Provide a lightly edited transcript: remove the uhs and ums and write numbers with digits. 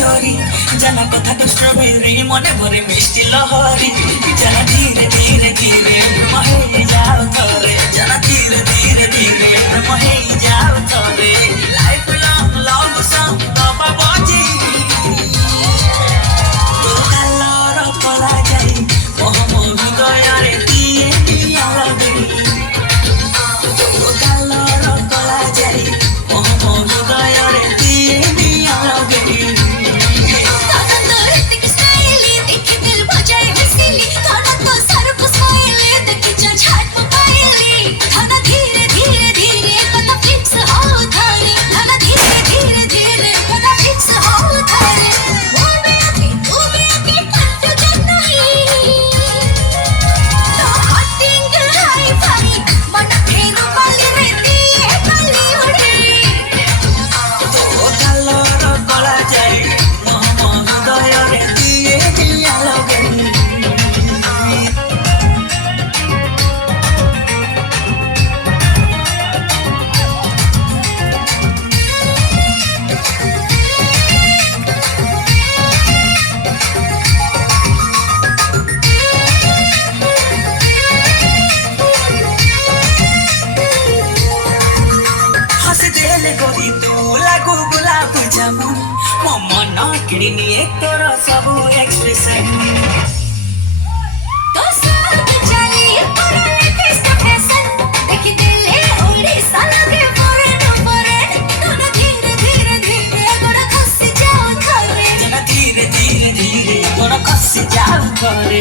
किशोरी जना कथा तो स्ट्रॉबेरी मने भरे मिष्टी लहरी जना धीरे धीरे धीरे महे जाओ थरे जना धीरे धीरे धीरे महे जाओ थरे लाइफ लॉन्ग लव सॉन्ग बाबा बाजी तो कलर पला जाई मोह मोह गया रे दिए दिया लगे तो कलर पला जाई मोह मोह गया रे दिए दिया लगे किडनी एक तोरा सबू एक्सप्रेशन तो साथ चली पूरा लेटेस्ट फैशन देखि दिले ओडिसा लगे फॉरेन फॉरेन तो धीरे धीरे धीरे गोरा खस जाओ थरे धीरे धीरे धीरे गोरा खस जाओ थरे